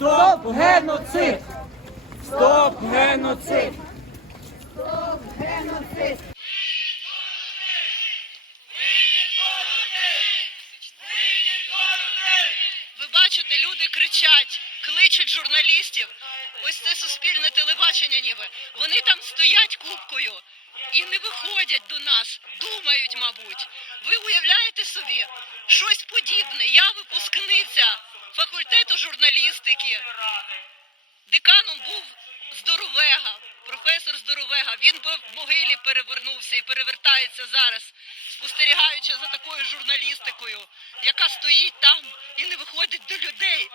Стоп геноцид! Стоп геноцид! Ви бачите, люди кричать, кличуть журналістів. Ось це суспільне телебачення, ніби. Вони там стоять купкою і не виходять до нас. Думають, мабуть. Ви уявляєте собі щось подібне. Я випускниця факультету журналістики. Деканом був здоровега, професор здоровега. Він би в могилі перевернувся і перевертається зараз, спостерігаючи за такою журналістикою, яка стоїть там і не виходить до людей.